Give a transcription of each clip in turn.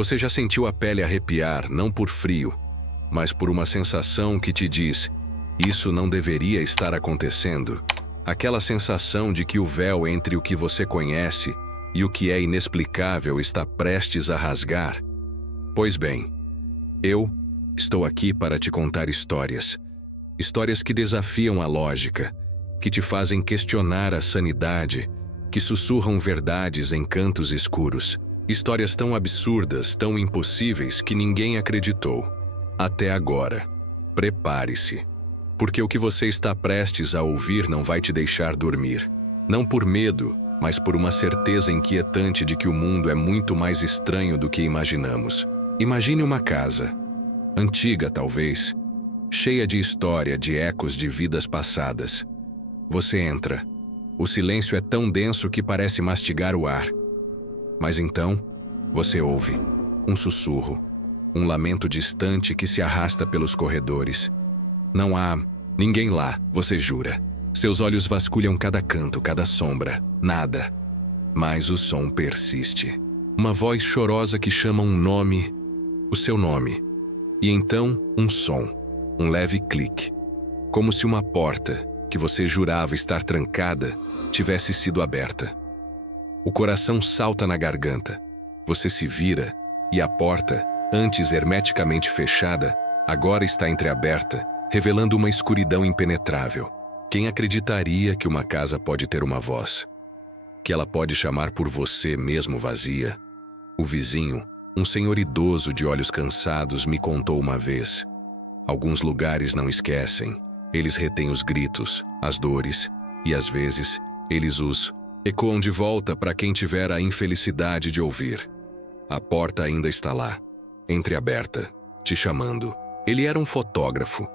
Você já sentiu a pele arrepiar, não por frio, mas por uma sensação que te diz: isso não deveria estar acontecendo? Aquela sensação de que o véu entre o que você conhece e o que é inexplicável está prestes a rasgar? Pois bem, eu estou aqui para te contar histórias. Histórias que desafiam a lógica, que te fazem questionar a sanidade, que sussurram verdades em cantos escuros. Histórias tão absurdas, tão impossíveis que ninguém acreditou. Até agora. Prepare-se. Porque o que você está prestes a ouvir não vai te deixar dormir. Não por medo, mas por uma certeza inquietante de que o mundo é muito mais estranho do que imaginamos. Imagine uma casa, antiga talvez, cheia de história, de ecos de vidas passadas. Você entra. O silêncio é tão denso que parece mastigar o ar. Mas então, você ouve um sussurro, um lamento distante que se arrasta pelos corredores. Não há ninguém lá, você jura. Seus olhos vasculham cada canto, cada sombra. Nada. Mas o som persiste. Uma voz chorosa que chama um nome, o seu nome. E então, um som, um leve clique. Como se uma porta, que você jurava estar trancada, tivesse sido aberta. O coração salta na garganta. Você se vira e a porta, antes hermeticamente fechada, agora está entreaberta, revelando uma escuridão impenetrável. Quem acreditaria que uma casa pode ter uma voz? Que ela pode chamar por você mesmo vazia? O vizinho, um senhor idoso de olhos cansados, me contou uma vez. Alguns lugares não esquecem. Eles retêm os gritos, as dores, e às vezes, eles os ecoam de volta para quem tiver a infelicidade de ouvir. A porta ainda está lá, entreaberta, te chamando. Ele era um fotógrafo,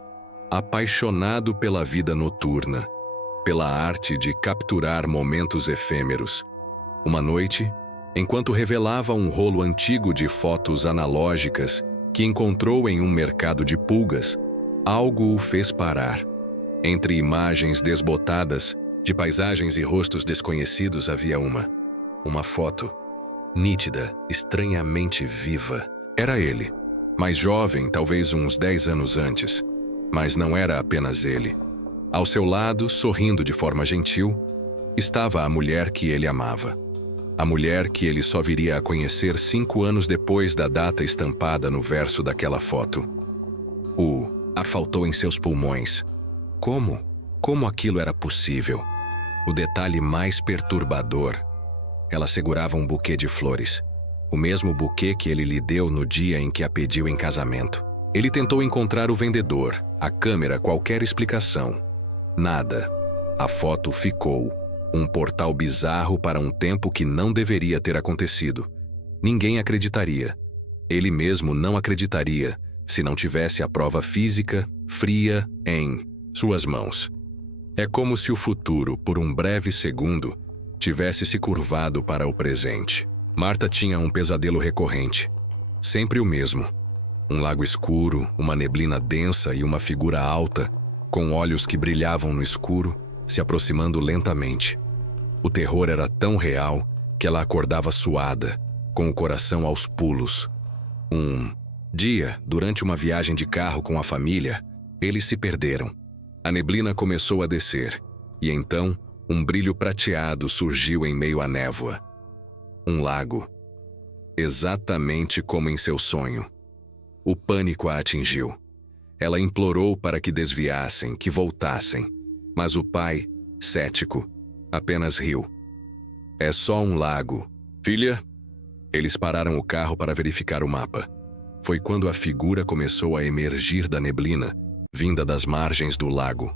apaixonado pela vida noturna, pela arte de capturar momentos efêmeros. Uma noite, enquanto revelava um rolo antigo de fotos analógicas que encontrou em um mercado de pulgas, algo o fez parar. Entre imagens desbotadas, de paisagens e rostos desconhecidos, havia uma foto, nítida, estranhamente viva. Era ele, mais jovem, talvez uns 10 anos antes, mas não era apenas ele. Ao seu lado, sorrindo de forma gentil, estava a mulher que ele amava. A mulher que ele só viria a conhecer 5 anos depois da data estampada no verso daquela foto. O ar faltou em seus pulmões. Como aquilo era possível? O detalhe mais perturbador. Ela segurava um buquê de flores. O mesmo buquê que ele lhe deu no dia em que a pediu em casamento. Ele tentou encontrar o vendedor, a câmera, qualquer explicação. Nada. A foto ficou. Um portal bizarro para um tempo que não deveria ter acontecido. Ninguém acreditaria. Ele mesmo não acreditaria se não tivesse a prova física, fria, em suas mãos. É como se o futuro, por um breve segundo, tivesse se curvado para o presente. Marta tinha um pesadelo recorrente. Sempre o mesmo. Um lago escuro, uma neblina densa e uma figura alta, com olhos que brilhavam no escuro, se aproximando lentamente. O terror era tão real que ela acordava suada, com o coração aos pulos. Um dia, durante uma viagem de carro com a família, eles se perderam. A neblina começou a descer, e então um brilho prateado surgiu em meio à névoa. Um lago. Exatamente como em seu sonho. O pânico a atingiu. Ela implorou para que desviassem, que voltassem. Mas o pai, cético, apenas riu. É só um lago. Filha? Eles pararam o carro para verificar o mapa. Foi quando a figura começou a emergir da neblina, vinda das margens do lago.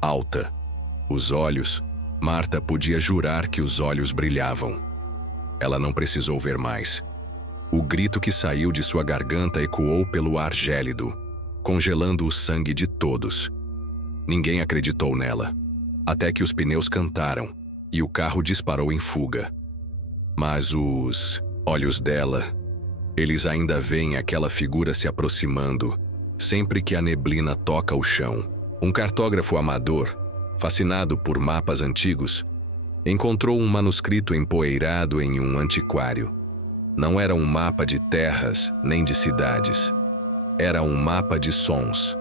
Alta. Os olhos. Marta podia jurar que os olhos brilhavam. Ela não precisou ver mais. O grito que saiu de sua garganta ecoou pelo ar gélido, congelando o sangue de todos. Ninguém acreditou nela, até que os pneus cantaram e o carro disparou em fuga. Mas os olhos dela, eles ainda veem aquela figura se aproximando, sempre que a neblina toca o chão. Um cartógrafo amador, fascinado por mapas antigos, encontrou um manuscrito empoeirado em um antiquário. Não era um mapa de terras nem de cidades. Era um mapa de sons.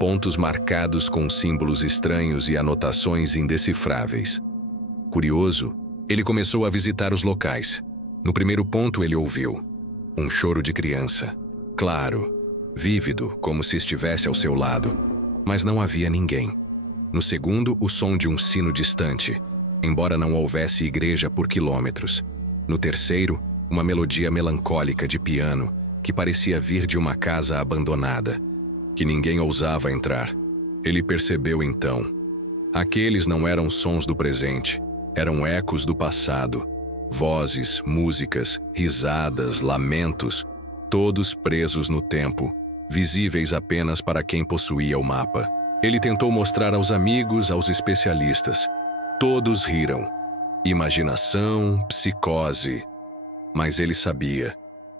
Pontos marcados com símbolos estranhos e anotações indecifráveis. Curioso, ele começou a visitar os locais. No primeiro ponto ele ouviu um choro de criança. Claro, vívido, como se estivesse ao seu lado, mas não havia ninguém. No segundo, o som de um sino distante, embora não houvesse igreja por quilômetros. No terceiro, uma melodia melancólica de piano que parecia vir de uma casa abandonada, que ninguém ousava entrar. Ele percebeu então. Aqueles não eram sons do presente, eram ecos do passado. Vozes, músicas, risadas, lamentos, todos presos no tempo, visíveis apenas para quem possuía o mapa. Ele tentou mostrar aos amigos, aos especialistas. Todos riram. Imaginação, psicose. Mas ele sabia,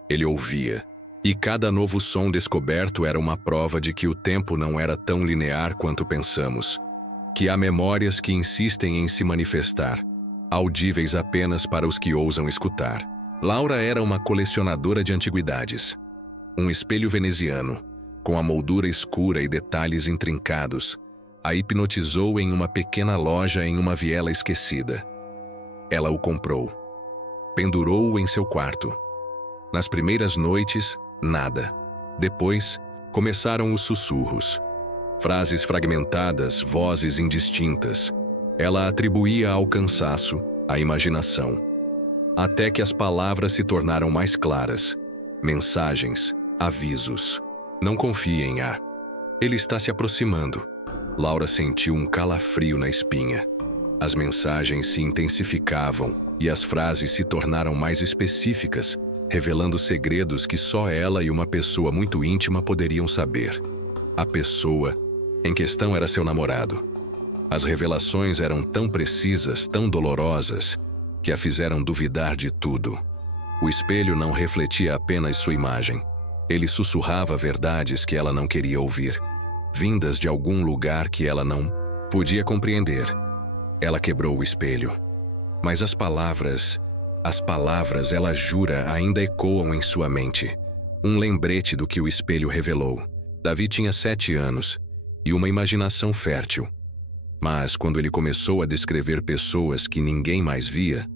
ele ouvia. E cada novo som descoberto era uma prova de que o tempo não era tão linear quanto pensamos. Que há memórias que insistem em se manifestar, audíveis apenas para os que ousam escutar. Laura era uma colecionadora de antiguidades. Um espelho veneziano, com a moldura escura e detalhes intrincados, a hipnotizou em uma pequena loja em uma viela esquecida. Ela o comprou. Pendurou-o em seu quarto. Nas primeiras noites, nada. Depois, começaram os sussurros. Frases fragmentadas, vozes indistintas. Ela atribuía ao cansaço, à imaginação. Até que as palavras se tornaram mais claras. Mensagens, avisos. Não confiem, ele está se aproximando. Laura sentiu um calafrio na espinha. As mensagens se intensificavam e as frases se tornaram mais específicas, revelando segredos que só ela e uma pessoa muito íntima poderiam saber. A pessoa em questão era seu namorado. As revelações eram tão precisas, tão dolorosas, que a fizeram duvidar de tudo. O espelho não refletia apenas sua imagem. Ele sussurrava verdades que ela não queria ouvir, vindas de algum lugar que ela não podia compreender. Ela quebrou o espelho. Mas as palavras, ela jura, ainda ecoam em sua mente. Um lembrete do que o espelho revelou. Davi tinha 7 anos e uma imaginação fértil. Mas quando ele começou a descrever pessoas que ninguém mais via,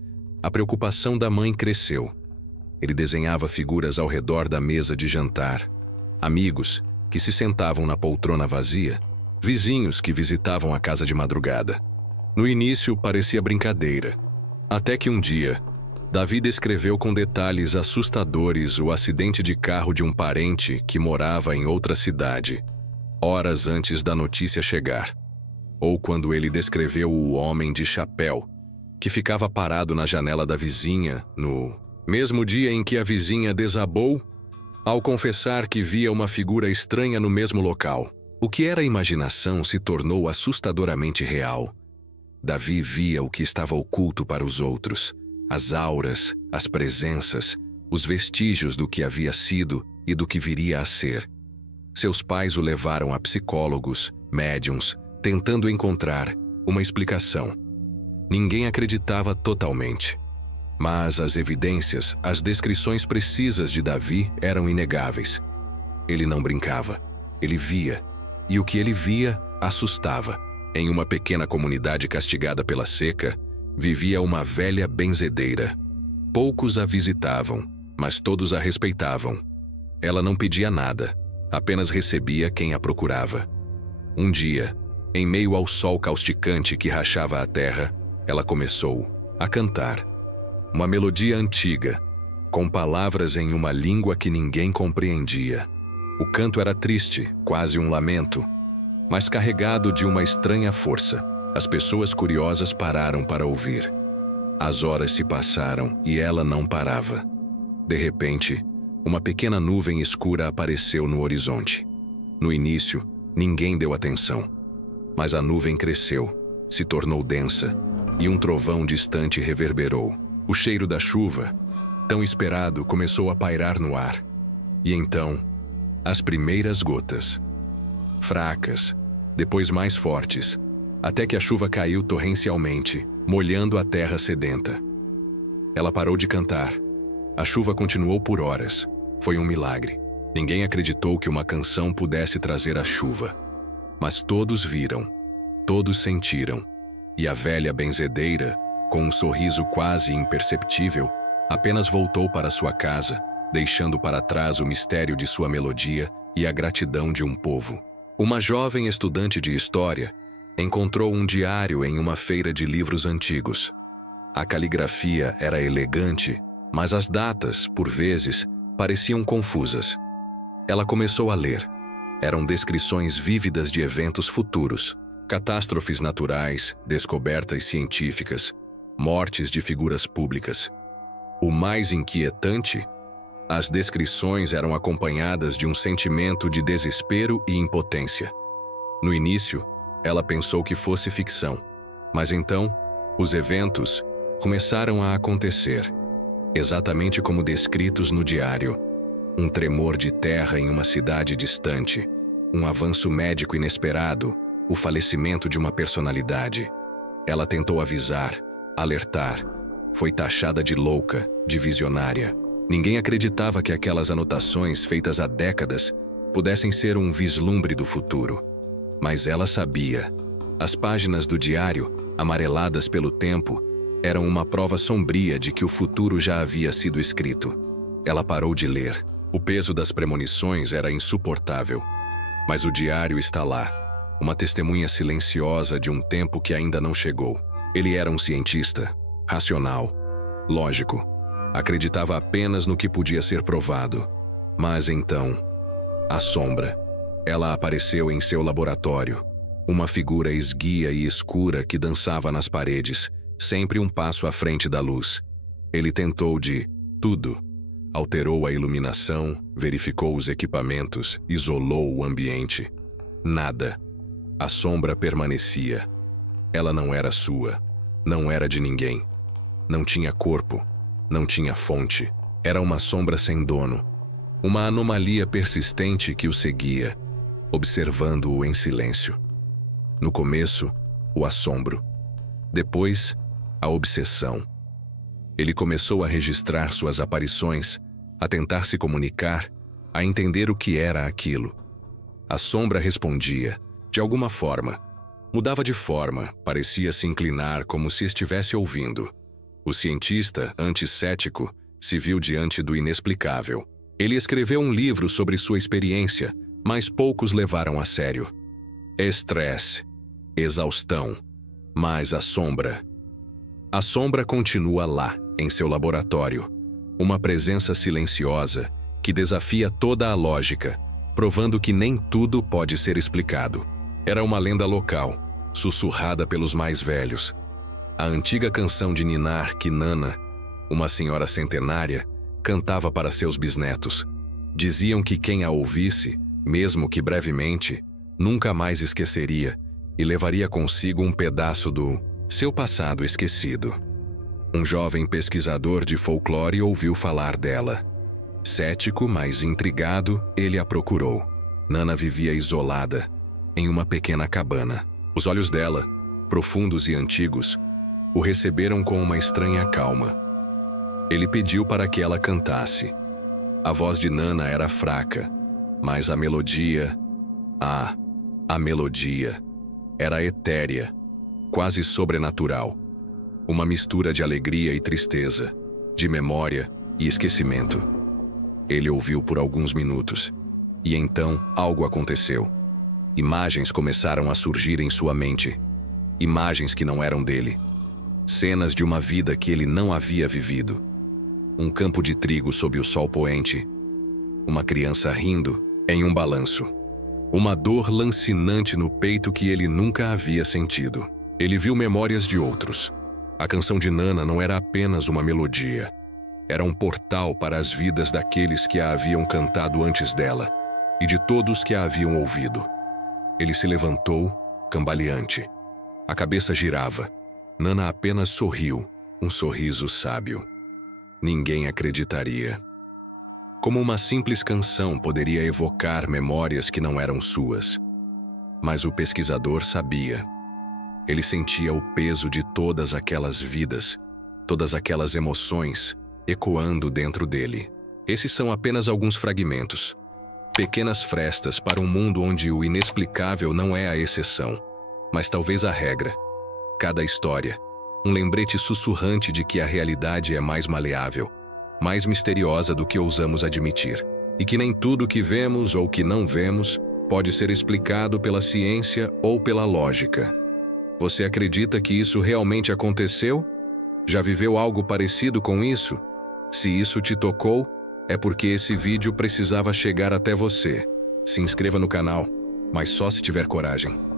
a preocupação da mãe cresceu. Ele desenhava figuras ao redor da mesa de jantar. Amigos que se sentavam na poltrona vazia, vizinhos que visitavam a casa de madrugada. No início parecia brincadeira, até que um dia, Davi descreveu com detalhes assustadores o acidente de carro de um parente que morava em outra cidade, horas antes da notícia chegar. Ou quando ele descreveu o homem de chapéu, que ficava parado na janela da vizinha no mesmo dia em que a vizinha desabou, ao confessar que via uma figura estranha no mesmo local. O que era imaginação se tornou assustadoramente real. Davi via o que estava oculto para os outros, as auras, as presenças, os vestígios do que havia sido e do que viria a ser. Seus pais o levaram a psicólogos, médiuns, tentando encontrar uma explicação. Ninguém acreditava totalmente. Mas as evidências, as descrições precisas de Davi eram inegáveis. Ele não brincava, ele via, e o que ele via assustava. Em uma pequena comunidade castigada pela seca, vivia uma velha benzedeira. Poucos a visitavam, mas todos a respeitavam. Ela não pedia nada, apenas recebia quem a procurava. Um dia, em meio ao sol causticante que rachava a terra, ela começou a cantar. Uma melodia antiga, com palavras em uma língua que ninguém compreendia. O canto era triste, quase um lamento, mas carregado de uma estranha força. As pessoas curiosas pararam para ouvir. As horas se passaram e ela não parava. De repente, uma pequena nuvem escura apareceu no horizonte. No início, ninguém deu atenção. Mas a nuvem cresceu, se tornou densa, e um trovão distante reverberou. O cheiro da chuva, tão esperado, começou a pairar no ar. E então, as primeiras gotas. Fracas, depois mais fortes, até que a chuva caiu torrencialmente, molhando a terra sedenta. Ela parou de cantar. A chuva continuou por horas. Foi um milagre. Ninguém acreditou que uma canção pudesse trazer a chuva. Mas todos viram, todos sentiram, e a velha benzedeira, com um sorriso quase imperceptível, apenas voltou para sua casa, deixando para trás o mistério de sua melodia e a gratidão de um povo. Uma jovem estudante de história encontrou um diário em uma feira de livros antigos. A caligrafia era elegante, mas as datas, por vezes, pareciam confusas. Ela começou a ler. Eram descrições vívidas de eventos futuros, catástrofes naturais, descobertas científicas, mortes de figuras públicas. O mais inquietante, as descrições eram acompanhadas de um sentimento de desespero e impotência. No início, ela pensou que fosse ficção, mas então, os eventos começaram a acontecer, exatamente como descritos no diário. Um tremor de terra em uma cidade distante, um avanço médico inesperado, o falecimento de uma personalidade. Ela tentou avisar, alertar. Foi taxada de louca, de visionária. Ninguém acreditava que aquelas anotações feitas há décadas pudessem ser um vislumbre do futuro. Mas ela sabia. As páginas do diário, amareladas pelo tempo, eram uma prova sombria de que o futuro já havia sido escrito. Ela parou de ler. O peso das premonições era insuportável. Mas o diário está lá, uma testemunha silenciosa de um tempo que ainda não chegou. Ele era um cientista, racional, lógico. Acreditava apenas no que podia ser provado. Mas então, a sombra. Ela apareceu em seu laboratório. Uma figura esguia e escura que dançava nas paredes, sempre um passo à frente da luz. Ele tentou de tudo. Alterou a iluminação, verificou os equipamentos, isolou o ambiente. Nada. A sombra permanecia. Ela não era sua. Não era de ninguém. Não tinha corpo. Não tinha fonte. Era uma sombra sem dono. Uma anomalia persistente que o seguia, observando-o em silêncio. No começo, o assombro. Depois, a obsessão. Ele começou a registrar suas aparições, a tentar se comunicar, a entender o que era aquilo. A sombra respondia, de alguma forma. Mudava de forma, parecia se inclinar como se estivesse ouvindo. O cientista, antes cético, se viu diante do inexplicável. Ele escreveu um livro sobre sua experiência, mas poucos levaram a sério. Estresse, exaustão, mas a sombra. A sombra continua lá, em seu laboratório. Uma presença silenciosa que desafia toda a lógica, provando que nem tudo pode ser explicado. Era uma lenda local, sussurrada pelos mais velhos. A antiga canção de ninar que Nana, uma senhora centenária, cantava para seus bisnetos. Diziam que quem a ouvisse, mesmo que brevemente, nunca mais esqueceria e levaria consigo um pedaço do seu passado esquecido. Um jovem pesquisador de folclore ouviu falar dela. Cético, mas intrigado, ele a procurou. Nana vivia isolada, em uma pequena cabana. Os olhos dela, profundos e antigos, o receberam com uma estranha calma. Ele pediu para que ela cantasse. A voz de Nana era fraca, mas a melodia... a melodia era etérea, quase sobrenatural. Uma mistura de alegria e tristeza, de memória e esquecimento. Ele ouviu por alguns minutos, e então algo aconteceu. Imagens começaram a surgir em sua mente. Imagens que não eram dele. Cenas de uma vida que ele não havia vivido. Um campo de trigo sob o sol poente. Uma criança rindo em um balanço. Uma dor lancinante no peito que ele nunca havia sentido. Ele viu memórias de outros. A canção de Nana não era apenas uma melodia. Era um portal para as vidas daqueles que a haviam cantado antes dela e de todos que a haviam ouvido. Ele se levantou, cambaleante. A cabeça girava. Nana apenas sorriu, um sorriso sábio. Ninguém acreditaria. Como uma simples canção poderia evocar memórias que não eram suas. Mas o pesquisador sabia. Ele sentia o peso de todas aquelas vidas, todas aquelas emoções, ecoando dentro dele. Esses são apenas alguns fragmentos. Pequenas frestas para um mundo onde o inexplicável não é a exceção, mas talvez a regra. Cada história, um lembrete sussurrante de que a realidade é mais maleável, mais misteriosa do que ousamos admitir, e que nem tudo que vemos ou que não vemos pode ser explicado pela ciência ou pela lógica. Você acredita que isso realmente aconteceu? Já viveu algo parecido com isso? Se isso te tocou, é porque esse vídeo precisava chegar até você. Se inscreva no canal, mas só se tiver coragem.